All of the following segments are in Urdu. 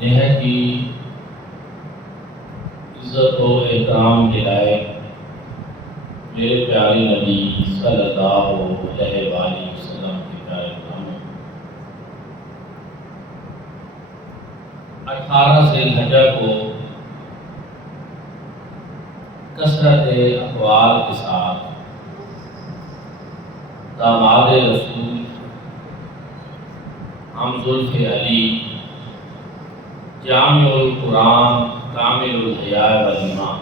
نہایت ہی عزت و احترام کے لائق میرے پیارے نبی صلی اللہ علیہ وآلہ وسلم کے پیارے غلاموں، 18 ذی الحجہ کو کثرت اقوال کے ساتھ داماد رسول ہم زلف علی جامع القرآن کامل الحیاء والایمان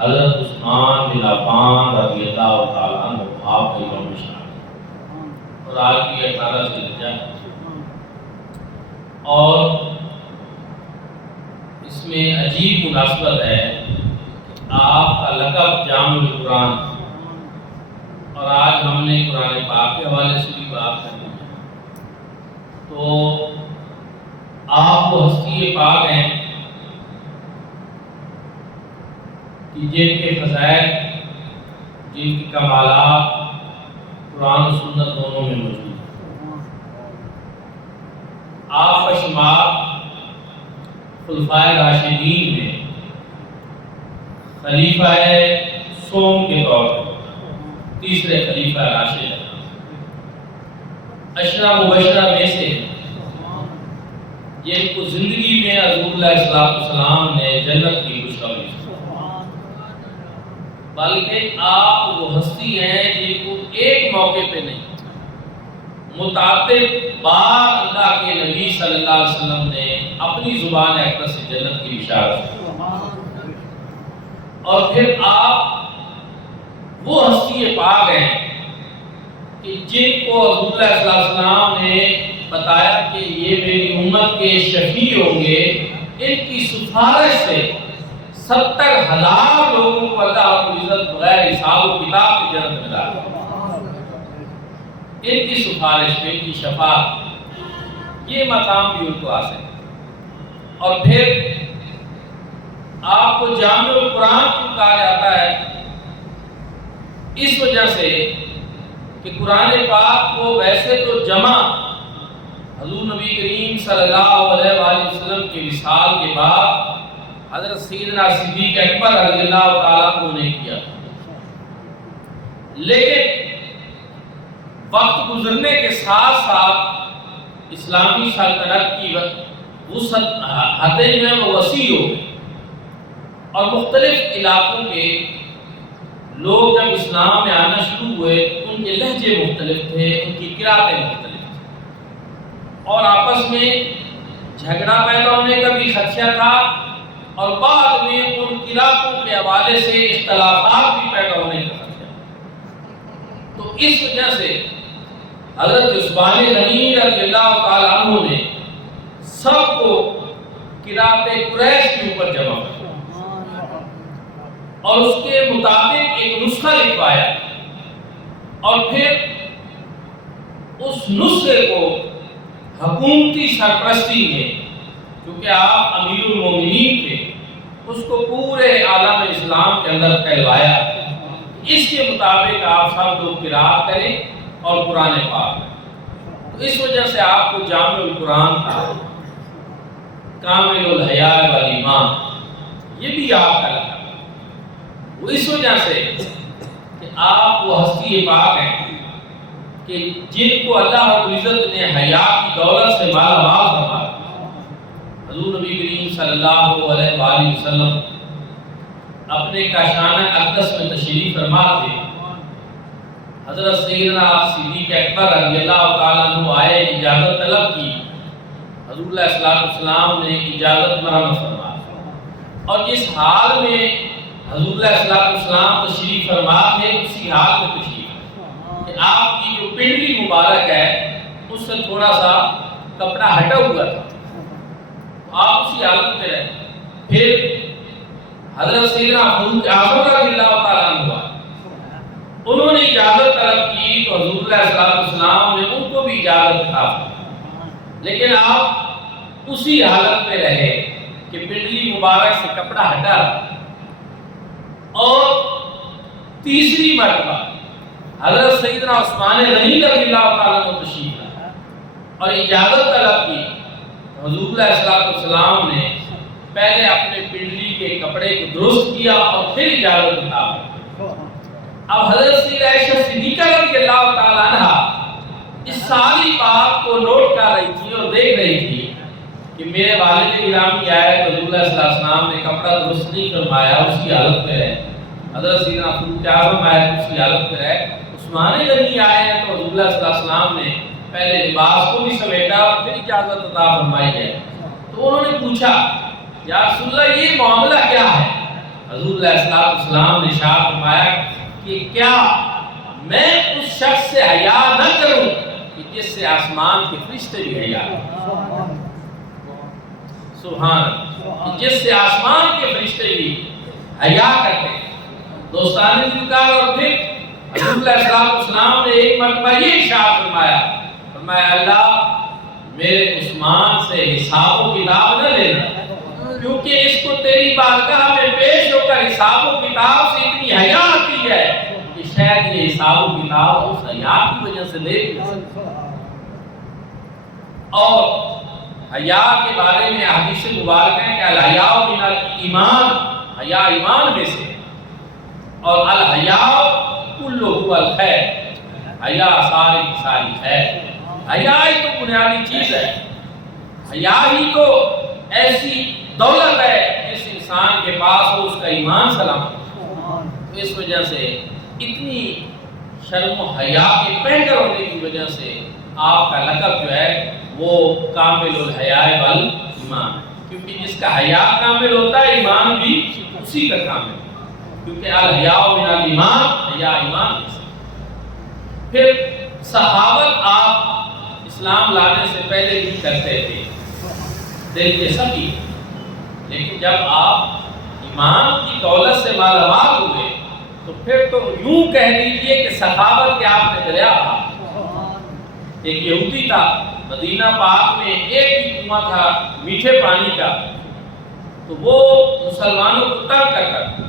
حضرت عثمان بن عفان رضی اللہ تعالیٰ عنہ آپ کا یوم شان اور آج کی 18 ذی الحجہ اور اس میں عجیب مناسبت ہے کہ آپ کا لقب جامع القرآن اور آج ہم نے قرآن پاک کے حوالے سے بھی بات کرنی ہے۔ تو آپ وہ ہستی پاک ہیں کہ جن کے فضائل، جن کی کمالات قرآن و سنت دونوں میں موجود ہیں۔ آپ کا شمار خلفائے راشدین میں خلیفہ سوم کے طور پر تیسرے خلیفہ راشد عشرہ مبشرہ میں سے جن کو زندگی میں حضور علیہ السلام نے جنت کی خوشخبری دی، بلکہ آپ وہ ہستی ہیں جن کو ایک موقع پہ نہیں متعدد بار اللہ کے نبی صلی اللہ علیہ وسلم نے اپنی زبان اقدس سے جنت کی بشارت کی، اور پھر آپ وہ ہستی پاک ہیں کہ جن کو حضور علیہ السلام نے بتایا کہ یہ میری امت کے شفیع ہوں گے، ان کی سفارش سے 70,000 لوگوں کو اللہ رب العزت بغیر حساب و کتاب کی جنت میں ڈالے گا۔ ان کی سفارش میں، ان کی شفاعت، یہ مقام بھی ان کو حاصل ہے۔ اور پھر آپ کو جامع القرآن کیوں کہا جاتا ہے؟ اس وجہ سے کہ قرآن پاک کو ویسے تو جمع حضور نبی کریم صلی اللہ علیہ وآلہ وسلم کے وصال کے بعد حضرت سیدنا صدیق اکبر رضی اللہ تعالیٰ عنہ نے کیا، لیکن وقت گزرنے کے ساتھ ساتھ اسلامی سلطنت کی وسعت حدیں جو ہیں وہ وسیع ہو گئی، اور مختلف علاقوں کے لوگ جب اسلام میں آنا شروع ہوئے ان کے لہجے مختلف تھے، ان کی قراتیں مختلف تھیں، اور آپس میں جھگڑا پیدا ہونے کا بھی خدشہ تھا، اور بعد میں ان قراتوں کے حوالے سے اختلافات بھی پیدا ہونے کا خدشہ تھا۔ تو اس وجہ سے حضرت عثمان غنی رضی اللہ تعالیٰ عنہ نے سب کو قرات قریش کے اوپر جمع کیا اور اس کے مطابق ایک نسخہ لکھوایا، اور پھر اس نسخے کو حکومتی سرپرستی میں، کیونکہ آپ امیر المومنین تھے، اس کو پورے عالم اسلام کے اندر پھیلوایا، اس کے مطابق آپ سب لوگ قرات کریں اور قرآن پاک کریں۔ تو اس وجہ سے آپ کو جامع القرآن کا کامل الحیاء والایمان یہ بھی آپ کا لقب، وہ اس وجہ سے کہ آپ وہ ہستی پاک ہیں کہ جن کو اللہ رب العزت نے حیا کی دولت سے مالا مال فرمایا۔ حضور نبی کریم صلی اللہ علیہ وآلہ وسلم اپنے کاشانہ اقدس میں تشریف فرما تھے، حضرت سیدنا صدیق اکبر رضی اللہ تعالیٰ عنہ آئے، اجازت طلب کی، حضور علیہ السلام نے اجازت مرحمت فرمایا، اور جس حال میں حضور علیہ السلام تشریف فرما تھے اسی حال میں تشریف کہ آپ کی جو پنڈلی مبارک ہے اس سے تھوڑا سا کپڑا ہٹا ہوا تھا، تو آپ اسی حالت میں رہے۔ پھر حضرت سیدنا فاروق اعظم رضی اللہ تعالیٰ عنہ انہوں نے اجازت طلب کی تو حضور علیہ السلام نے ان کو بھی اجازت عطا فرمائی، لیکن آپ اسی حالت میں رہے کہ پنڈلی مبارک سے کپڑا ہٹا، اور تیسری مرتبہ حضرت سیدنا عثمان غنی رضی اللہ تعالیٰ عنہ تشریف لائے اور اجازت طلب کی، حضور علیہ السلام نے پہلے اپنے پنڈلی کے کپڑے کو درست کیا اور پھر اجازت عطا کی۔ اب حضرت سیدہ عائشہ صدیقہ رضی اللہ تعالیٰ عنہ اس ساری بات کو نوٹ کر رہی تھی اور دیکھ رہی تھی کہ میرے والد گرامی آئے تو حضور علیہ السلام نے کپڑا درست نہیں فرمایا، اس کی حالت میں رہے۔ حضرت سیدنا فاروق اعظم آئے تو اس کی حالت میں رہے۔ عثمان غنی آئے ہیں تو حضور علیہ السلام نے پہلے لباس کو بھی سمیٹا اور پھر اجازت عطا فرمائی ہے۔ تو انہوں نے پوچھا یا رسول اللہ یہ معاملہ کیا ہے؟ حضور علیہ السلام نے ارشاد فرمایا کہ کیا میں اس شخص سے حیا نہ کروں کہ جس سے آسمان کے فرشتے بھی حیا کریں؟ سبحان اللہ، جس سے آسمان کے فرشتے بھی حیا کرتے ہیں۔ دوستان ذکر اور پھر حضور علیہ السلام نے ایک مرتبہ یہ ارشاد فرمایا اللہ میرے عثمان سے حساب و کتاب نہ لینا، کیونکہ اس کو تیری بارگاہ میں پیش ہو کر حساب و کتاب سے اتنی حیا آتی ہے کہ شاید یہ حساب و کتاب اس حیا کی وجہ سے لے لیا۔ اور حیا کے بارے میں حدیث مبارک ہے کہ الحیاء من الایمان، حیا ایمان میں سے، اور الحیاء کلہ الخیر، حیا ساری کی ساری خیر۔ حیا ہی تو بنیادی چیز ہے، حیا ہی تو ایسی دولت ہے جس انسان کے پاس ہو اس کا ایمان سلامت ہو۔ تو اس وجہ سے اتنی شرم و حیا کے پہنگر ہونے کی وجہ سے آپ کا لقب جو ہے وہ کامل الحیاء والایمان، کیونکہ جس کا حیا کامل ہوتا ہے ایمان بھی اسی کا کامل ہے، کیونکہ الحیاء من الایمان، حیا ایمان میں سے۔ پھر صحابت آپ اسلام لانے سے پہلے بھی کرتے تھے دل کے سبھی، لیکن جب آپ ایمان کی دولت سے مالا مال ہوئے تو پھر تو یوں کہہ دیجئے کہ صحابت کے آپ نے دریا تھا۔ ایک یہودی تھا مدینہ پاک میں، ایک ہی کنواں تھا میٹھے پانی کا، تو وہ مسلمانوں کو تنگ کرتا تھا،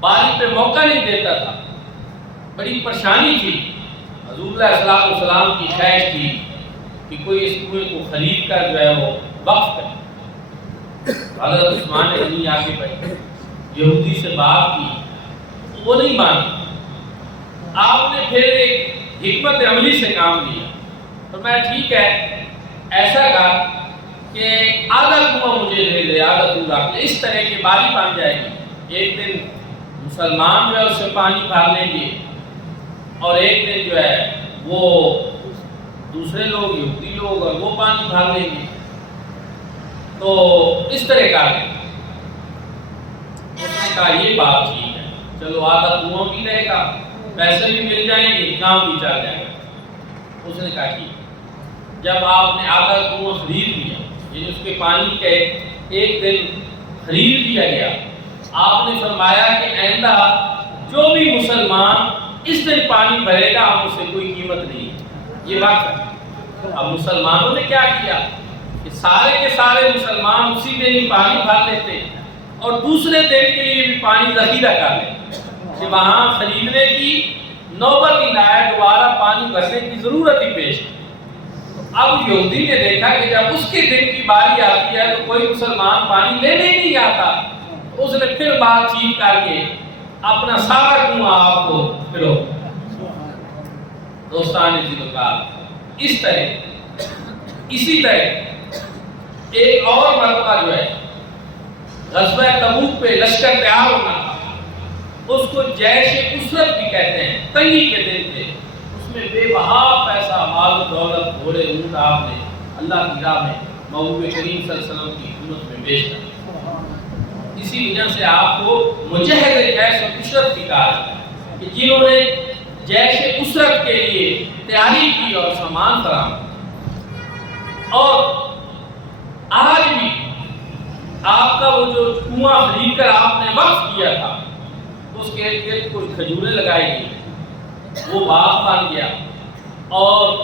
باری پہ موقع نہیں دیتا تھا، بڑی پریشانی تھی۔ حضور علیہ السلام کی خواہش تھی کہ کوئی اس کنویں کو خرید کر جو ہے وہ وقف کرے۔ حضرت عثمان غنی آگے بڑھے، یہودی سے بات کی، وہ نہیں مانی۔ آپ نے پھر ایک حکمت عملی سے کام لیا، تو میں ٹھیک ہے ایسا کہا کہ آدھا کنواں مجھے لے لے، آدھا تو رکھ لے، اس طرح کی باری بن جائے گی۔ ایک دن مسلمان جو ہے اس سے پانی بھر لیں گے اور ایک دن جو ہے وہ دوسرے لوگ یہودی لوگ اور وہ پانی بھر لیں گے، تو اس طرح کا ہے۔ اس نے کہا یہ بات ٹھیک ہے، چلو آدھا کنواں بھی رہے گا، پیسے بھی مل جائیں گے، کام بھی چل جائے گا۔ اس نے کہا ٹھیک۔ جب آپ نے آدھا کنواں خرید لیا، یعنی اس کے پانی کے ایک دن خرید لیا گیا، آپ نے فرمایا کہ آئندہ جو بھی مسلمان اس دن پانی بھرے گا ہم اسے کوئی قیمت نہیں ہے، یہ بات ہے۔ اب مسلمانوں نے کیا کیا کہ سارے کے سارے مسلمان اسی دن ہی پانی بھر لیتے اور دوسرے دن کے لیے بھی پانی ذخیرہ کر لیتے کہ وہاں خریدنے کی نوبت ہی نہ آئے، دوبارہ پانی بھرنے کی ضرورت ہی پیش نہیں۔ اب یہودی نے دیکھا کہ جب اس کے دن کی باری آتی ہے تو کوئی مسلمان پانی لینے ہی نہیں آتا، اس نے پھر بات چیت کر کے اپنا سارا کنواں آپ کو پھرو۔ دوستان ذکر اس طرح اسی طرح ایک اور مرتبہ جو ہے غزوہ تبوک پہ لشکر تیار ہونا تھا، اس کو جیش اسرت بھی کہتے ہیں، تنگی کے دن تھے، اس میں بے بہا پیسہ، مال و دولت، گھوڑے اونٹ آپ نے اللہ کی راہ میں محبوب کریم صلی اللہ علیہ وسلم کی خدمت میں پیش کر۔ اسی وجہ سے آپ کو مجہز جیش اسرت بھی کہا جاتا ہے کہ جنہوں نے جیش اسرت کے لیے تیاری کی اور سامان فراہم۔ اور آج بھی آپ کا وہ جو کنواں خرید کر آپ نے وقف کیا تھا، اس کے ارد گرد کچھ کھجوریں لگائی گئی، وہ باغ بن گیا اور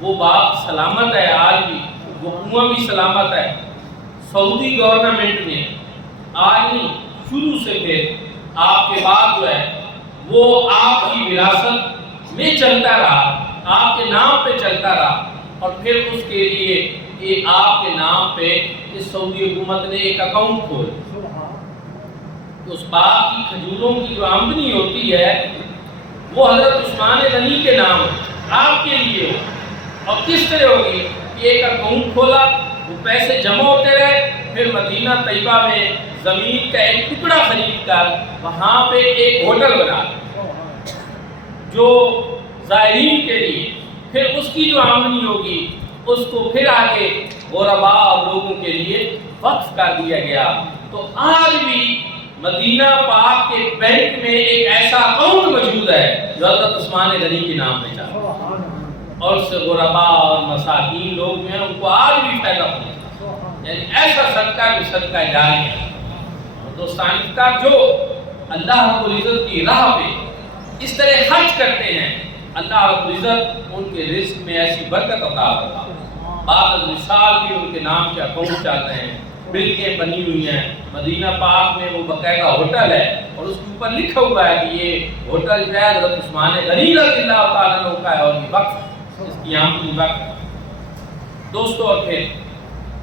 وہ باغ سلامت ہے، آج بھی وہ کنواں بھی سلامت ہے۔ سعودی گورنمنٹ نے آج نہیں، شروع سے پھر آپ کے بعد جو ہے وہ آپ کی وراثت میں چلتا رہا، آپ کے نام پہ چلتا رہا، اور پھر اس کے لیے کہ آپ کے نام پہ اس سعودی حکومت نے ایک اکاؤنٹ کھولا، تو اس باغ کی کھجوروں کی جو آمدنی ہوتی ہے وہ حضرت عثمان غنی کے نام آپ کے لیے ہو۔ اور کس طرح ہوگی کہ ایک اکاؤنٹ کھولا، وہ پیسے جمع ہوتے رہے، پھر مدینہ طیبہ میں زمین کا ایک ٹکڑا خرید کر وہاں پہ ایک ہوٹل بنا جو زائرین کے لیے، پھر اس کی جو آمدنی ہوگی اس کو پھر آگے غرباء اور لوگوں کے لیے وقف کر دیا گیا۔ تو آج بھی مدینہ پاک کے بینک میں ایک ایسا اکاؤنٹ موجود ہے جو حضرت عثمان غنی کے نام پہ چاہتا ہے، اور اس سے غرباء اور مساکین لوگ جو ہیں ان کو آج بھی فائدہ پہنچتا ہے۔ یعنی ایسا صدقہ جو صدقہ جاری ہے۔ دوستان کا جو اللہ رب العزت کی راہ پہ اس طرح خرچ کرتے ہیں، اللہ رب العزت ان کے رزق میں ایسی برکت عطا کرتا ہے۔ بعض مثال بھی ان کے نام کے اکاؤنٹ چلتے ہیں، بلڈنگیں بنی ہوئی ہیں۔ مدینہ پاک میں وہ باقاعدہ ہوٹل ہے اور اس کے اوپر لکھا ہوا ہے کہ یہ ہوٹل جو ہے حضرت عثمان غنی رضی اللہ تعالیٰ عنہ کا ہے اور یہ وقف، اس کی آمدنی وقف۔ دوستو، اور پھر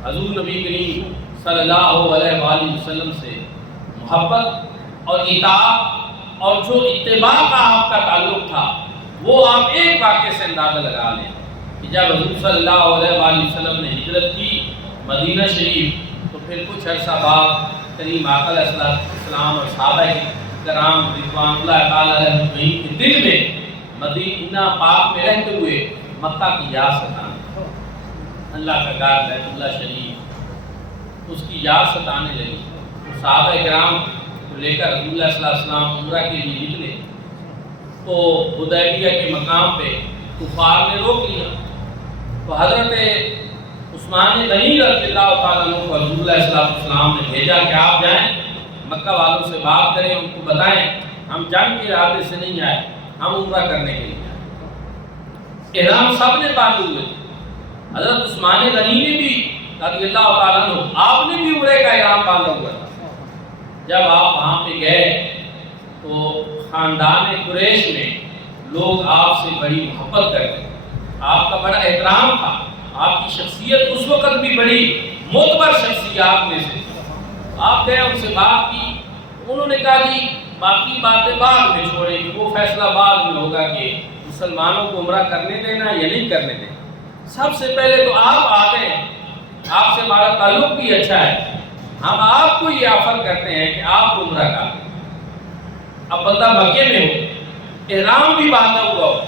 حضور نبی کریم صلی اللہ علیہ وآلہ وسلم سے محبت اور اطاعت اور جو اتباع کا آپ کا تعلق تھا، وہ آپ ایک واقعے سے اندازہ لگا لیں کہ جب حضور صلی اللہ علیہ وآلہ وسلم نے ہجرت کی مدینہ شریف، تو پھر کچھ عرصہ بعد کریم آقا علیہ السلام اور صحابہ کرام رضوان اللہ تعالیٰ علیہ اجمعین کے دل میں مدینہ پاک میں رہتے ہوئے مکہ کی یاد ستانے، اللہ کا گھر بیت اللہ شریف، اس کی یاد ستانے لگی۔ صحابہ کرام کو لے کر رسول اللہ صلی اللہ علیہ وسلم عمرہ کے لیے نکلے، تو حدیبیہ کے مقام پہ کفار نے روک لیا، تو حضرت عثمان غنی رضی اللہ تعالیٰ عنہ کو رسول اللہ صلی اللہ علیہ وسلم نے بھیجا کہ آپ جائیں مکہ والوں سے بات کریں، ان کو بتائیں ہم جنگ کے ارادے سے نہیں آئے، ہم عمرہ کرنے کے لیے آئے۔ احرام سب نے باندھے ہوئے تھے، حضرت عثمان غنی نے بھی رضی اللہ تعالیٰ عنہ آپ نے بھی عمرے کا احرام باندھا ہوا تھا۔ جب آپ وہاں پہ گئے تو خاندان قریش میں لوگ آپ سے بڑی محبت کرتے، آپ کا بڑا احترام تھا، آپ کی شخصیت اس وقت بھی بڑی معتبر شخصیات میں سے۔ آپ گئے ان سے بات کی، انہوں نے کہا جی باقی باتیں بعد میں چھوڑیں گے، وہ فیصلہ بعد میں ہوگا کہ مسلمانوں کو عمرہ کرنے دینا یا نہیں کرنے دینا، سب سے پہلے تو آپ آتے ہیں، آپ سے ہمارا تعلق بھی اچھا ہے، ہم آپ کو یہ آفر کرتے ہیں کہ آپ عمرہ کر لیں۔ اب بندہ مکے میں ہو، احرام بھی باندھا ہوا ہو،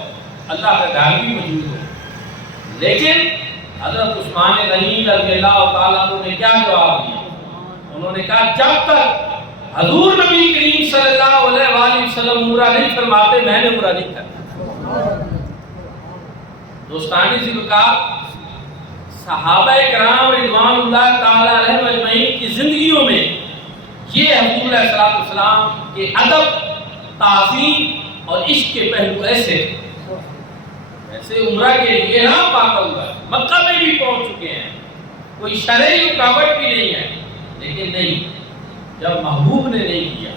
اللہ کا گھر بھی موجود ہو، لیکن حضرت عثمان غنی رضی اللہ تعالیٰ عنہ نے کیا جواب دیا؟ انہوں نے کہا جب تک حضور نبی کریم صلی اللہ علیہ وآلہ وسلم عمرہ نہیں فرماتے میں نے عمرہ نہیں کرنا۔ دوستانی سی بکا صحابہ کرام رضوان اللہ تعالیٰ علیہ اجمعین کی زندگیوں میں یہ حضور علیہ الصلوۃ والسلام کے ادب، تعظیم اور عشق کے پہلو ایسے عمرہ کے لیے احرام باندھا ہوا ہے، مکہ میں بھی پہنچ چکے ہیں، کوئی شرعی رکاوٹ بھی نہیں ہے، لیکن نہیں، جب محبوب نے نہیں کیا،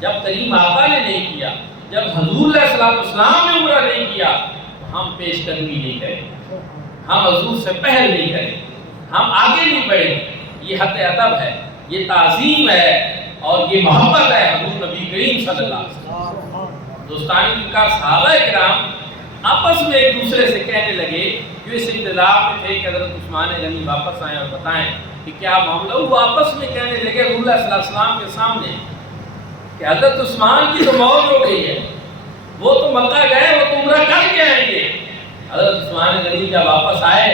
جب کریم آقا نے نہیں کیا، جب حضور علیہ الصلوۃ والسلام نے عمرہ نہیں کیا، تو ہم پیش قدمی نہیں کریں، ہم حضور سے پہل نہیں کریں، ہم آگے نہیں بڑھیں۔ یہ حد ادب ہے، یہ تعظیم ہے اور یہ محبت ہے حضور نبی کریم صلی اللہ علیہ وسلم۔ دوستانی کا صحابہ کرام آپس میں ایک دوسرے سے کہنے لگے جو اس انتظار میں تھے کہ حضرت عثمان غنی واپس آئیں اور بتائیں کہ کیا معاملہ ہو، وہ آپس میں کہنے لگے رسول اللہ صلی اللہ علیہ وسلم کے سامنے کہ حضرت عثمان کی تو موت ہو گئی ہے، وہ تو مکہ گئے، وہ تو عمرہ کر کے آئیں گے۔ حضرت عثمان غنی جب واپس آئے،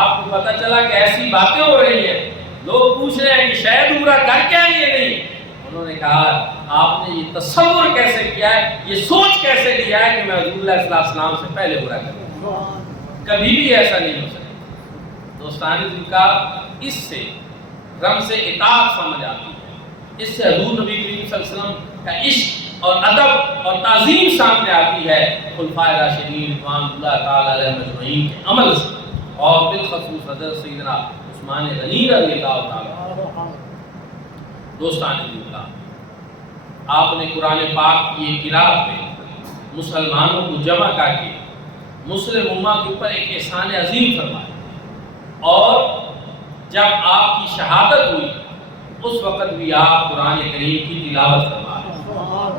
آپ کو پتہ چلا کہ ایسی باتیں ہو رہی ہیں، لوگ پوچھ رہے ہیں کہ شاید عمرہ کر کے آئیں گے نہیں۔ انہوں نے کہا آپ نے یہ تصور کیسے کیا ہے، یہ سوچ کیسے لیا ہے کہ میں حضور اللہ صلی اللہ علیہ وسلم سے پہلے عمرہ کروں، کبھی بھی ایسا نہیں ہو سکتا۔ دوستانی دل کا اس سے رمز اطاعت سمجھ آتی ہے، اس سے حضور نبی کریم صلی اللہ علیہ وسلم کا عشق اور ادب اور تعظیم سامنے آتی ہے، خلفائے راشدین رضوان اللہ تعالی علیہم اجمعین کے عمل سے، اور بالخصوص حضرت سیدنا عثمان غنی رضی اللہ تعالی۔ دوستان اللہ، آپ نے قرآن پاک کی ایک قرات میں مسلمانوں کو جمع کر کے مسلم امہ کے اوپر ایک احسان عظیم فرمایا، اور جب آپ کی شہادت ہوئی اس وقت بھی آپ قرآن کریم کی تلاوت فرما رہے ہیں،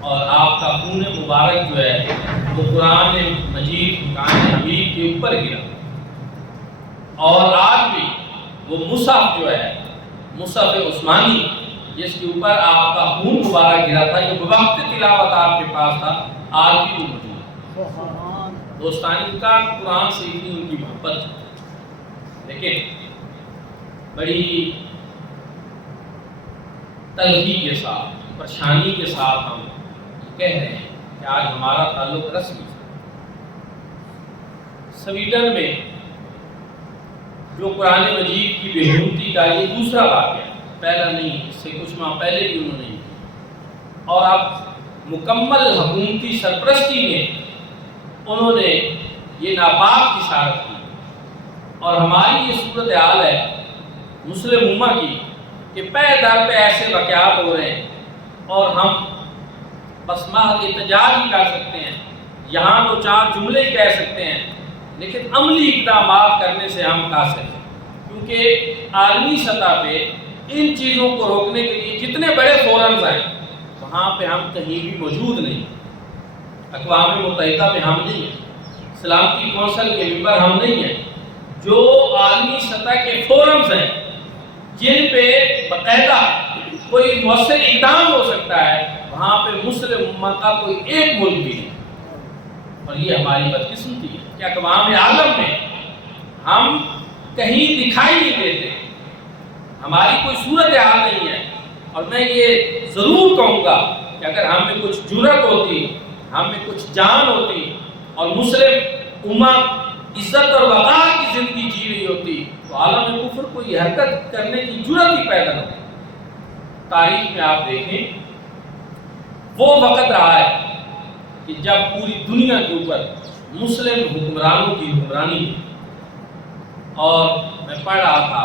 اور آپ کا خون مبارک جو ہے وہ قرآن مجید فرقان حمید کے اوپر گرا، اور آج بھی وہ مصحف جو ہے مصحف عثمانی جس کے اوپر آپ کا خون مبارک گرا تھا، جو بوقت تلاوت آپ کے پاس تھا، آج بھی وہ موجود ہے۔ دوستانی کا قرآن سے اتنی ان کی محبت ہے، لیکن بڑی تلخی کے ساتھ، پریشانی کے ساتھ ہم کہہ رہے ہیں کہ آج ہمارا تعلق رسمی سویڈن میں جو قرآن مجید کی بے حرمتی کا یہ دوسرا واقعہ، پہلا نہیں، اس سے کچھ ماہ پہلے بھی انہوں نے کی، اور اب مکمل حکومتی سرپرستی میں انہوں نے یہ ناپاک اشارت کی، اور ہماری یہ صورتحال ہے مسلم امہ کی کہ پے در پہ ایسے واقعات ہو رہے ہیں، اور ہم بس محض احتجاج ہی کر سکتے ہیں، یہاں تو چار جملے کہہ سکتے ہیں، لیکن عملی اقدامات کرنے سے ہم قاصر ہیں، کیونکہ عالمی سطح پہ ان چیزوں کو روکنے کے لیے جتنے بڑے فورمز ہیں وہاں پہ ہم کہیں بھی موجود نہیں، اقوام متحدہ میں ہم نہیں ہیں، سلامتی کونسل کے ممبر ہم نہیں ہیں، جو عالمی سطح کے فورمز ہیں جن پہ باقاعدہ کوئی مؤثر اقدام ہو سکتا ہے، وہاں پہ مسلم امہ کا کوئی ایک ملک بھی نہیں، اور یہ ہماری بدقسمتی ہے کہ اقوام عالم میں ہم کہیں دکھائی نہیں دیتے، ہماری کوئی صورتحال نہیں ہے، اور میں یہ ضرور کہوں گا کہ اگر ہم میں کچھ جرأت ہوتی، ہم میں کچھ جان ہوتی، اور مسلم امہ عزت اور وقار کی زندگی جی رہی ہوتی، تو عالم کفر کو یہ حرکت کرنے کی جرأت ہی پیدا نہ ہوتی۔ تاریخ میں آپ دیکھیں وہ وقت رہا ہے کہ جب پوری دنیا کے اوپر مسلم حکمرانوں کی حکمرانی ہے، اور میں پڑھ رہا تھا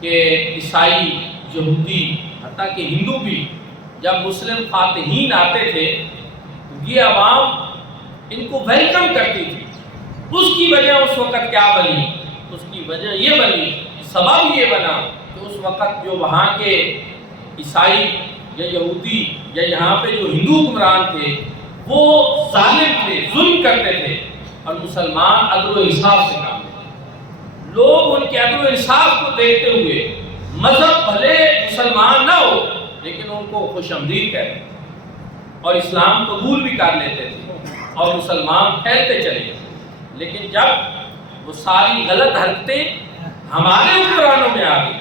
کہ عیسائی، یہودی، حتیٰ کہ ہندو بھی جب مسلم فاتحین آتے تھے یہ عوام ان کو ویلکم کرتی تھی۔ اس کی وجہ اس وقت کیا بنی؟ اس کی وجہ یہ بنی، سبب یہ بنا کہ اس وقت جو وہاں کے عیسائی یا یہودی یا یہاں پہ جو ہندو حکمران تھے وہ ظالم تھے، ظلم کرتے تھے، اور مسلمان عدل و انصاف سے کام کرتے۔ لوگ ان کے عدل و انصاف کو دیکھتے ہوئے مذہب بھلے مسلمان نہ ہو لیکن ان کو خوش آمدید کہتے اور اسلام قبول بھی کر لیتے تھے اور مسلمان پھیلتے چلے گئے۔ لیکن جب وہ ساری غلط حرکتیں ہمارے حکمرانوں میں آ گئی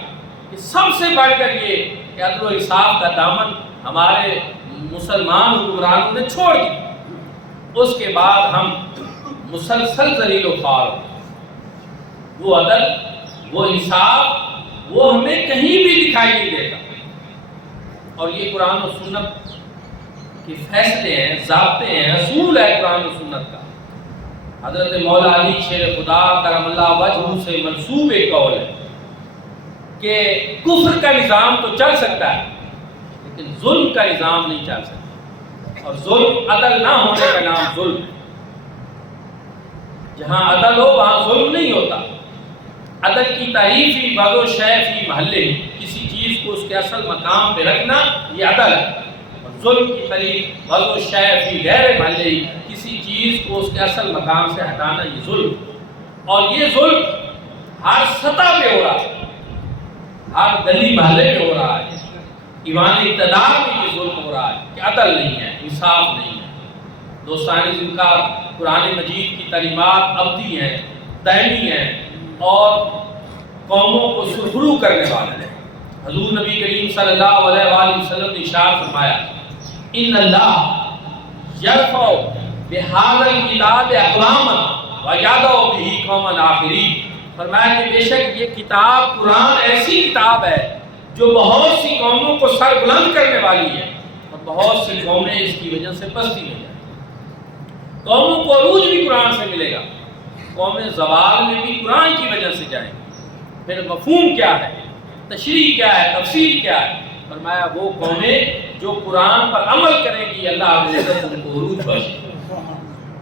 کہ سب سے بڑھ کر یہ کہ عدل و انصاف کا دامن ہمارے مسلمان حکمرانوں نے چھوڑ دی، اس کے بعد ہم مسلسل ذلیل و خوار ہوئے۔ وہ عدل، وہ انصاف، وہ ہمیں کہیں بھی دکھائی نہیں دیتا، اور یہ قرآن و سنت کے فیصلے ہیں، ضابطے ہیں، اصول ہے قرآن و سنت کا۔ حضرت مولا علی شیر خدا کرم اللہ وجہہ سے منسوب ایک قول ہے کہ کفر کا نظام تو چل سکتا ہے لیکن ظلم کا نظام نہیں چل سکتا، اور ظلم، عدل نہ ہونے کا نام ظلم ہے۔ جہاں عدل ہو وہاں ظلم نہیں ہوتا۔ عدل کی تعریف ہی بعض و شے فی محلہ، کسی چیز کو اس کے اصل مقام پہ رکھنا یہ عدل ہے، اور ظلم کی تعریف بعض و شے فی غیر محلہ، کسی چیز کو اس کے اصل مقام سے ہٹانا یہ ظلم، اور یہ ظلم ہر سطح پہ ہو رہا ہے، ہر گلی محلے میں ہو رہا ہے، ایوان اقتدار میں یہ ظلم ہو رہا ہے کہ عدل نہیں ہے، انصاف نہیں ہے۔ دوستان جن کا قرآن مجید کی تعلیمات ابدی ہیں، دائمی ہیں، اور قوموں کو سرخرو کرنے والے ہیں۔ حضور نبی کریم صلی اللہ علیہ وآلہ وسلم نے ارشاد فرمایا، ان اللہ یرفع بہذا الکتاب اقواما ویضع بہ قوما آخرین۔ فرمایا کہ بے شک یہ کتاب قرآن ایسی کتاب ہے جو بہت سی قوموں کو سر بلند کرنے والی ہے، اور بہت سی قومیں اس کی وجہ سے پستی میں جائیں۔ قوموں کو عروج بھی قرآن سے ملے گا، قومیں زوال میں بھی قرآن کی وجہ سے جائیں۔ پھر مفہوم کیا ہے، تشریح کیا ہے، تفسیر کیا ہے؟ فرمایا وہ قومیں جو قرآن پر عمل کریں گی اللہ عز و جل ان کو عروج بخشے،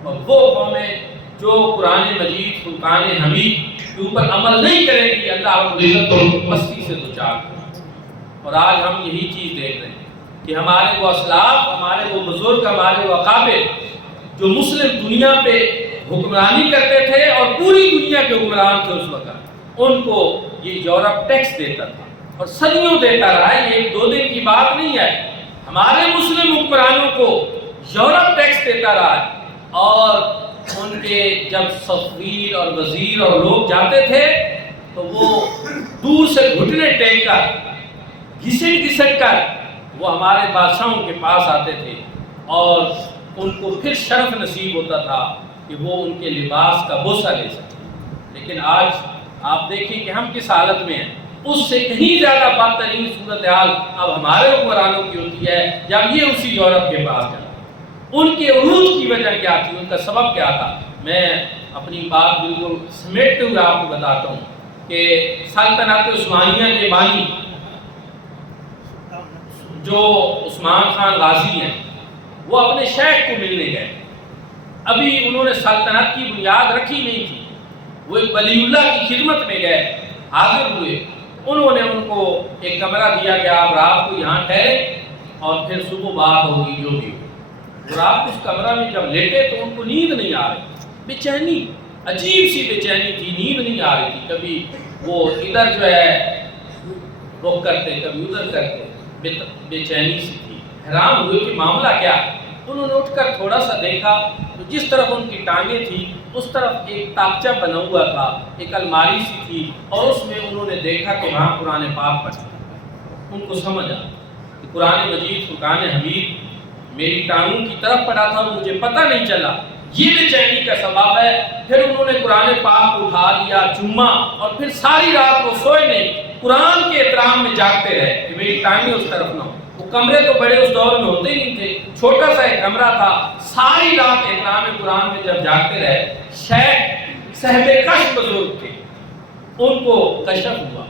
اور وہ قومیں جو قرآن مجید فرقان حمید کے اوپر عمل نہیں کریں گی اللہ رب العزت کو مستی سے دوچار کرے۔ اور آج ہم یہی چیز دیکھ رہے ہیں کہ ہمارے وہ اسلاف، ہمارے وہ بزرگ، ہمارے وہ اکابر جو مسلم دنیا پہ حکمرانی کرتے تھے اور پوری دنیا کے حکمران تھے اس وقت، ان کو یہ یورپ ٹیکس دیتا تھا اور صدیوں دیتا رہا ہے۔ یہ ایک دو دن کی بات نہیں ہے، ہمارے مسلم حکمرانوں کو یورپ ٹیکس دیتا رہا ہے۔ اور ان کے جب سفیر اور وزیر اور لوگ جاتے تھے تو وہ دور سے گھٹنے ٹیک کر گھسٹ کر وہ ہمارے بادشاہوں کے پاس آتے تھے اور ان کو پھر شرف نصیب ہوتا تھا کہ وہ ان کے لباس کا بوسہ لے سکتے۔ لیکن آج آپ دیکھیں کہ ہم کس حالت میں ہیں، اس سے کہیں زیادہ بدترین صورتحال اب ہمارے حکمرانوں کی ہوتی ہے جب یہ اسی یورپ کے پاس جاتے۔ ان کے عروج کی وجہ کیا تھی، ان کا سبب کیا تھا؟ میں اپنی بات بالکل سمیٹتے ہوئے آپ کو بتاتا ہوں کہ سلطنت عثمانیہ کے بانی جو عثمان خان غازی ہیں وہ اپنے شیخ کو ملنے گئے۔ ابھی انہوں نے سلطنت کی بنیاد رکھی نہیں تھی، وہ ایک ولی اللہ کی خدمت میں گئے، حاضر ہوئے۔ انہوں نے ان کو ایک کمرہ دیا کہ آپ رات کو یہاں ٹھہرے اور پھر صبح بات ہوگی جو بھی ہو۔ رات اس کمرہ میں جب لیٹے تو ان کو نیند نہیں آ رہی، بے چینی، عجیب سی بے چینی تھی، نیند نہیں آ رہی تھی۔ کبھی وہ ادھر جو ہے رخ کرتے، کبھی ادھر کرتے، بے چینی سی تھی۔ حیران ہوئے کہ معاملہ کیا ہے۔ انہوں نے اٹھ کر تھوڑا سا دیکھا تو جس طرف ان کی ٹانگیں تھیں اس طرف ایک تاکچہ بنا ہوا تھا، ایک الماری سی تھی، اور اس میں انہوں نے دیکھا کہ وہاں قرآن پاک پڑھا۔ ان کو سمجھ آ کہ قرآن مجید فرقان حمید میری ٹانگوں کی طرف پڑا تھا اور مجھے پتہ نہیں چلا، یہ بے چینی کا سبب ہے۔ پھر انہوں نے قرآن پاک کو اٹھا لیا، چوما، اور پھر ساری رات کو سوئے نہیں، قرآن کے احترام میں جاگتے رہے کہ میری ٹانگیں اس طرف نہ ہو۔ وہ کمرے تو بڑے اس دور میں ہوتے ہی نہیں تھے، چھوٹا سا ایک کمرہ تھا۔ ساری رات احترام قرآن میں جب جاگتے رہے، شیخ صاحب کشف بزرگ تھے، ان کو کشف ہوا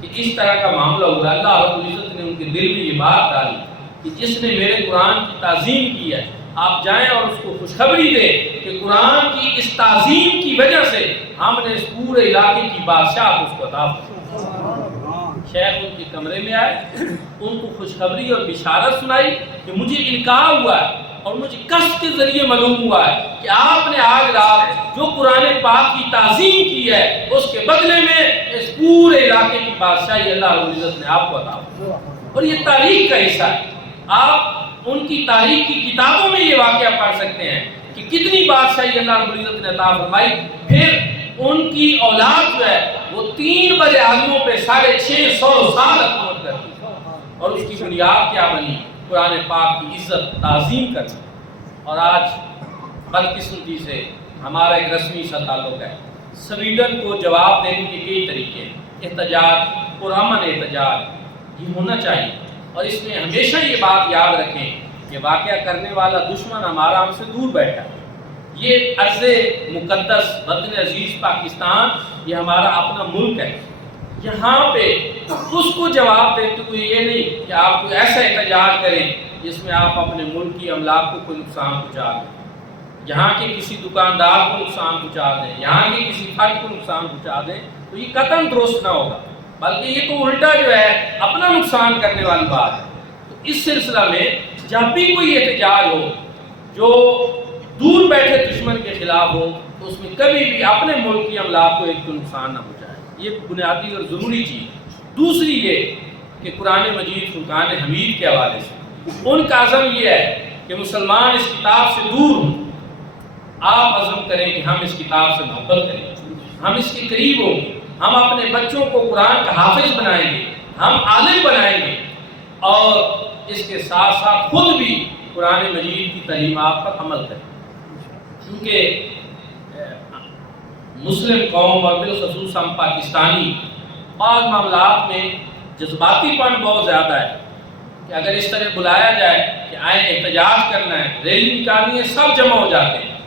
کہ اس طرح کا معاملہ ہوا۔ اللہ رب العزت نے ان کے دل میں یہ بات ڈالی کہ جس نے میرے قرآن کی تعظیم کی ہے، آپ جائیں اور اس کو خوشخبری دیں کہ قرآن کی اس تعظیم کی وجہ سے ہم نے اس پورے علاقے کی بادشاہ اس کو عطا فرمائی۔ شیخ ان کے کمرے میں آئے، ان کو خوشخبری اور بشارت سنائی کہ مجھے انکار ہوا ہے اور مجھے کشف کے ذریعے معلوم ہوا ہے کہ آپ نے آج رات جو قرآن پاک کی تعظیم کی ہے اس کے بدلے میں اس پورے علاقے کی بادشاہی اللہ رب العزت نے آپ کو عطا فرمائی۔ اور یہ تاریخ کا حصہ ہے، آپ ان کی تاریخ کی کتابوں میں یہ واقعہ پڑھ سکتے ہیں کہ کتنی بادشاہی اللہ رب العزت نے عطا فرمائی۔ پھر ان کی اولاد جو ہے وہ 3 وزیر اعظموں پہ 650 سال حکومت کرتی، اور اس کی بنیاد کیا بنی؟ قرآن پاک کی عزت تعظیم کرنا۔ اور آج بدقسمتی سے ہمارا ایک رسمی سا تعلق ہے، سویڈن کو جواب دینے کے کئی طریقے ہیں، احتجاج، پرامن احتجاج، یہ ہونا چاہیے۔ اور اس میں ہمیشہ یہ بات یاد رکھیں کہ واقعہ کرنے والا دشمن ہمارا ہم سے دور بیٹھا ہے۔ یہ عرض مقدس وطن عزیز پاکستان یہ ہمارا اپنا ملک ہے، یہاں پہ اس کو جواب دیتے ہوئے یہ نہیں کہ آپ کوئی ایسا احتجاج کریں جس میں آپ اپنے ملک کی املاک کو کوئی نقصان پہنچا دیں، یہاں کے کسی دکاندار کو نقصان پہنچا دیں، یہاں کے کسی فرد کو نقصان پہنچا دیں، تو یہ قطعاً درست نہ ہوگا، بلکہ یہ تو الٹا جو ہے اپنا نقصان کرنے والی بات ہے۔ تو اس سلسلہ میں جب بھی کوئی احتجاج ہو جو دور بیٹھے دشمن کے خلاف ہو تو اس میں کبھی بھی اپنے ملک کی املاک کو ایک تو نقصان نہ پہنچائے، یہ بنیادی اور ضروری چیز۔ دوسری یہ کہ قرآن مجید فرقان حمید کے حوالے سے ان کا عزم یہ ہے کہ مسلمان اس کتاب سے دور ہوں۔ آپ عزم کریں کہ ہم اس کتاب سے محبت کریں، ہم اس کے قریب ہوں، ہم اپنے بچوں کو قرآن کا حافظ بنائیں گے، ہم عالم بنائیں گے، اور اس کے ساتھ ساتھ خود بھی قرآن مجید کی تعلیمات پر عمل کریں، کیونکہ مسلم قوم اور بالخصوص ہم پاکستانی بعض معاملات میں جذباتی پن بہت زیادہ ہے کہ اگر اس طرح بلایا جائے کہ آئیں احتجاج کرنا ہے، ریلی نکالنی ہے، سب جمع ہو جاتے ہیں،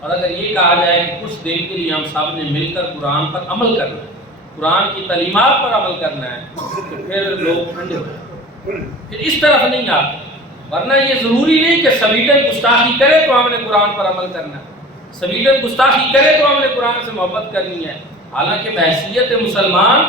اور اگر یہ کہا جائے کہ کچھ دن کے لیے ہم سب نے مل کر قرآن پر عمل کرنا ہے، قرآن کی تعلیمات پر عمل کرنا ہے، تو پھر لوگ ٹھنڈے ہو جائیں، پھر اس طرف نہیں آتے۔ ورنہ یہ ضروری نہیں کہ سویڈن گستاخی کرے تو ہم نے قرآن پر عمل کرنا ہے، سویڈن گستاخی کرے تو ہم نے قرآن سے محبت کرنی ہے، حالانکہ بحیثیت مسلمان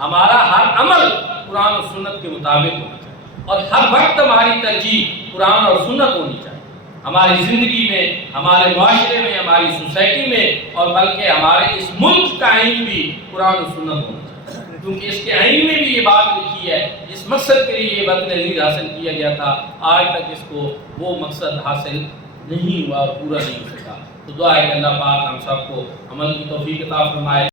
ہمارا ہر عمل قرآن اور سنت کے مطابق ہونا چاہیے، اور ہر وقت ہماری ترجیح قرآن اور سنت ہونی چاہیے، ہماری زندگی میں، ہمارے معاشرے میں، ہماری سوسائٹی میں، اور بلکہ ہمارے اس ملک کا آئین بھی قرآن اور سنت ہونا چاہیے، کیونکہ اس کے آئین میں بھی یہ بات لکھی ہے، اس مقصد کے لیے یہ وطن عزیز حاصل کیا گیا تھا، آج تک اس کو وہ مقصد حاصل نہیں ہوا اور پورا نہیں ہو سکا۔ تو دعا ہے کہ اللہ پاک ہم سب کو عمل کی توفیق عطا فرمائے۔